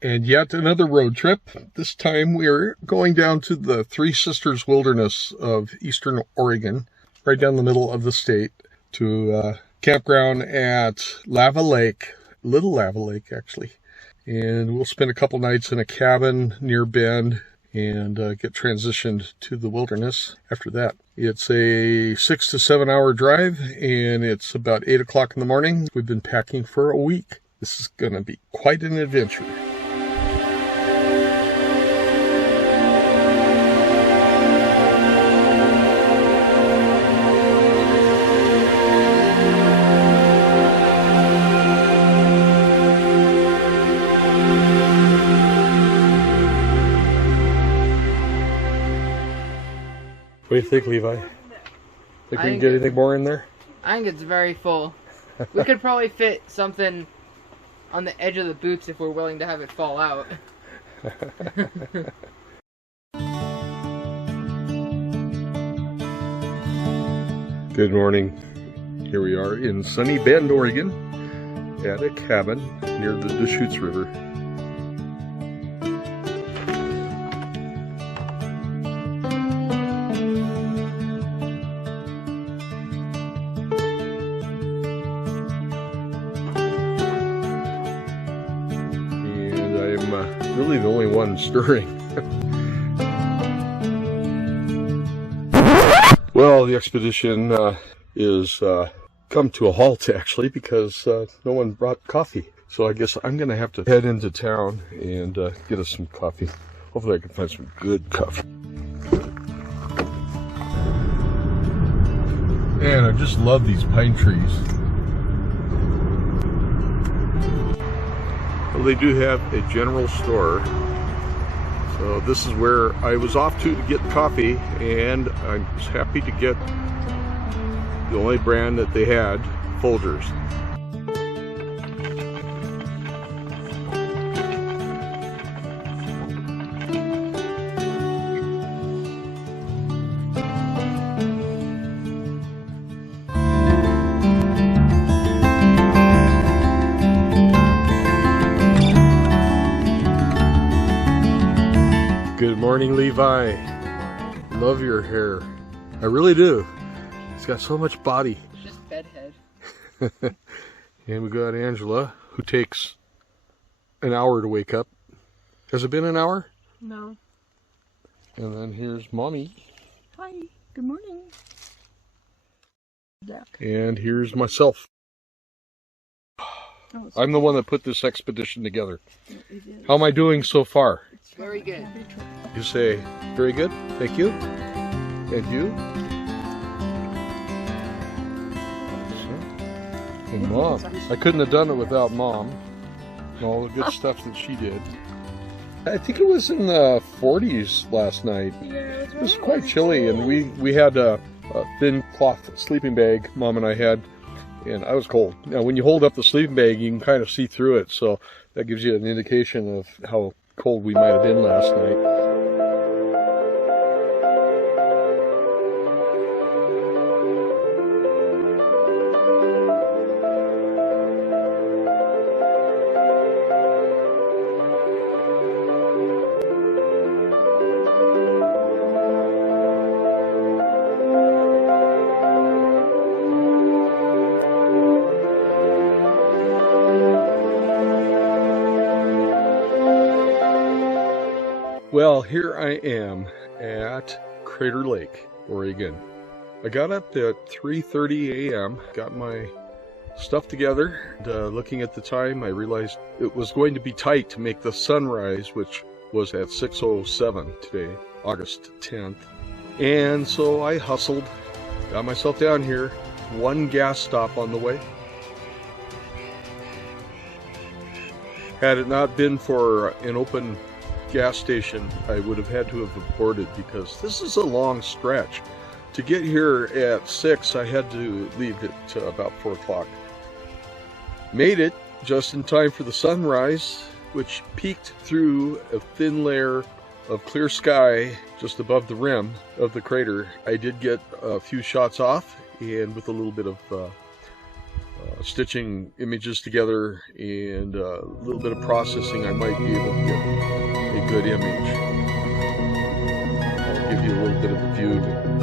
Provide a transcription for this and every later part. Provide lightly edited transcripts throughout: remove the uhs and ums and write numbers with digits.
And yet another road trip. This time we're going down to the Three Sisters Wilderness of Eastern Oregon, right down the middle of the state, to a campground at Lava Lake, Little Lava Lake actually. And we'll spend a couple nights in a cabin near Bend and get transitioned to the wilderness after that. It's a 6 to 7 hour drive, and it's about 8 o'clock in the morning. We've been packing for a week. This is going to be quite an adventure. What do you think, Levi? Think we can get anything more in there? I think it's very full. We could probably fit something on the edge of the boots if we're willing to have it fall out. Good morning. Here we are in sunny Bend, Oregon, at a cabin near the Deschutes River. Really the only one stirring. Well, the expedition is come to a halt actually because no one brought coffee. So I guess I'm going to have to head into town and get us some coffee. Hopefully I can find some good coffee. And I just love these pine trees. Well, they do have a general store, so this is where I was off to get coffee, and I was happy to get the only brand that they had, Folgers. Good morning, Levi. Love your hair. I really do. It's got so much body. It's just bedhead. And we got Angela, who takes an hour to wake up. Has it been an hour? No. And then here's Mommy. Hi. Good morning. And here's myself. Oh, I'm the one that put this expedition together. How am I doing so far? Very good. You say, very good, thank you. And you? And Mom. I couldn't have done it without Mom. And all the good stuff that she did. I think it was in the 40s last night. It was quite chilly, and we had a thin cloth sleeping bag, Mom and I had, and I was cold. Now, when you hold up the sleeping bag, you can kind of see through it, so that gives you an indication of how cold we might have been last night. Well, here I am at Crater Lake, Oregon. I got up at 3:30 a.m., got my stuff together. And, looking at the time, I realized it was going to be tight to make the sunrise, which was at 6:07 today, August 10th. And so I hustled, got myself down here, one gas stop on the way. Had it not been for an open gas station, I would have had to have aborted because this is a long stretch. To get here at 6, I had to leave at about 4 o'clock. Made it just in time for the sunrise, which peeked through a thin layer of clear sky just above the rim of the crater. I did get a few shots off, and with a little bit of stitching images together and a little bit of processing, I might be able to get a good image. I'll give you a little bit of a view.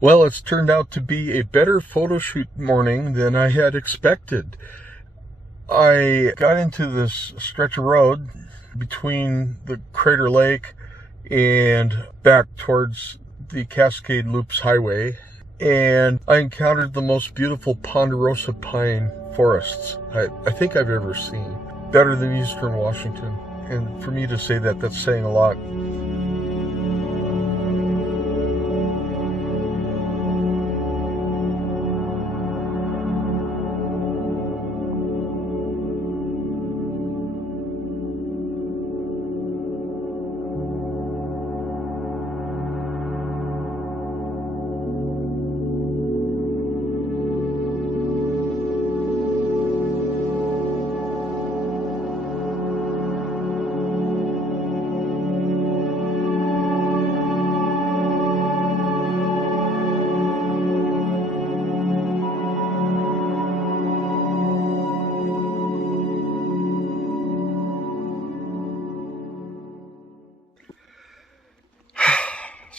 Well, it's turned out to be a better photo shoot morning than I had expected. I got into this stretch of road between the Crater Lake and back towards the Cascade Loops Highway, and I encountered the most beautiful ponderosa pine forests I think I've ever seen. Better than Eastern Washington. And for me to say that, that's saying a lot.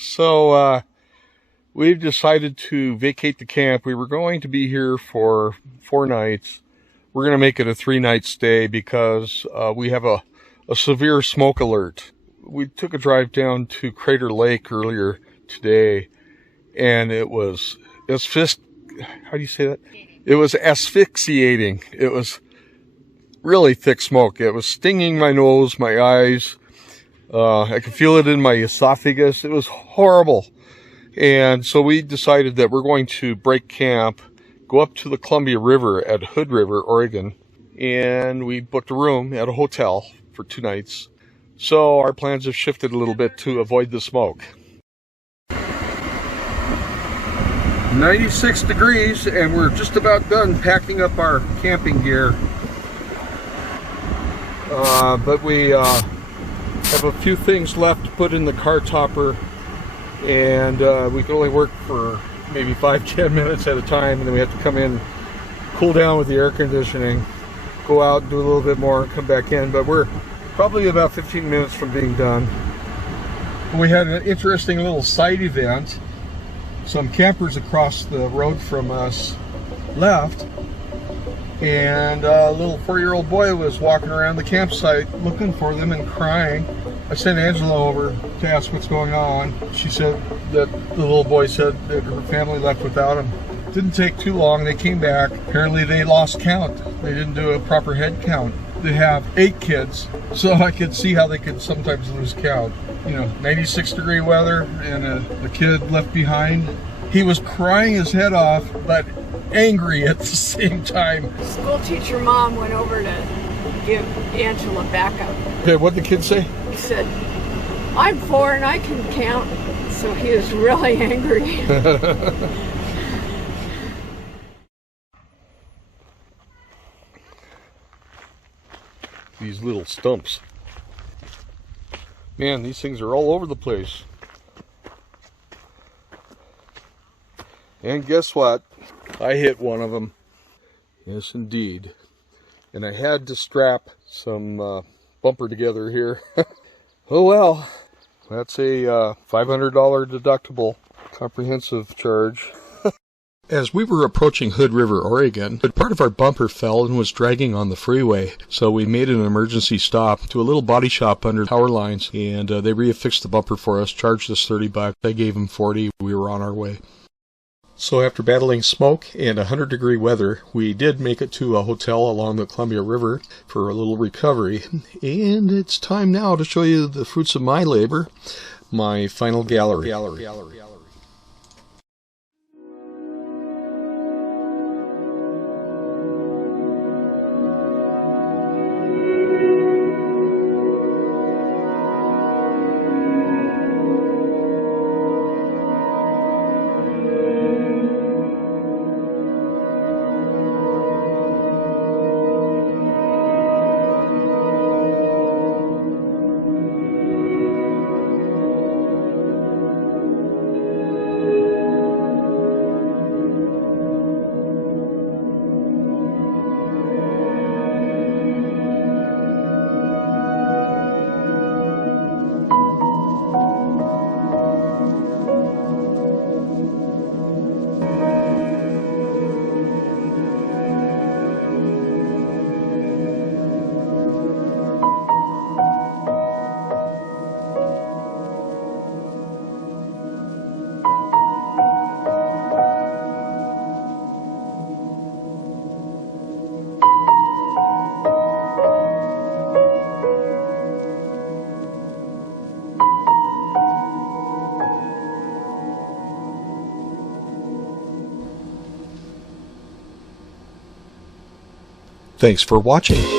So we've decided to vacate the camp. We were going to be here for 4 nights. We're going to make it a 3-night stay because we have a severe smoke alert. We took a drive down to Crater Lake earlier today, and it was how do you say that? It was asphyxiating. It was really thick smoke. It was stinging my nose, my eyes. I could feel it in my esophagus. It was horrible. And so we decided that we're going to break camp, go up to the Columbia River at Hood River, Oregon, and we booked a room at a hotel for 2 nights. So our plans have shifted a little bit to avoid the smoke. 96 degrees, and we're just about done packing up our camping gear. But we have a few things left to put in the car topper, and we can only work for maybe 5-10 minutes at a time, and then we have to come in, cool down with the air conditioning, go out, do a little bit more, come back in. But we're probably about 15 minutes from being done. We had an interesting little side event. Some campers across the road from us left, and a little 4-year-old boy was walking around the campsite looking for them and crying. I sent Angela over to ask what's going on. She said that the little boy said that her family left without him. Didn't take too long, they came back. Apparently they lost count. They didn't do a proper head count. They have 8 kids, so I could see how they could sometimes lose count. 96-degree weather and a kid left behind. He was crying his head off, but angry at the same time. School teacher mom went over to give Angela backup. Okay, what'd the kid say? He said, "I'm 4 and I can count." So he was really angry. These little stumps. Man, these things are all over the place. And guess what? I hit one of them. Yes, indeed. And I had to strap some bumper together here. Oh well. That's a $500 deductible comprehensive charge. As we were approaching Hood River, Oregon, part of our bumper fell and was dragging on the freeway. So we made an emergency stop to a little body shop under power lines, and they reaffixed the bumper for us, charged us $30. I gave them $40. We were on our way. So after battling smoke and 100-degree weather, we did make it to a hotel along the Columbia River for a little recovery. And it's time now to show you the fruits of my labor, my final gallery. Thanks for watching.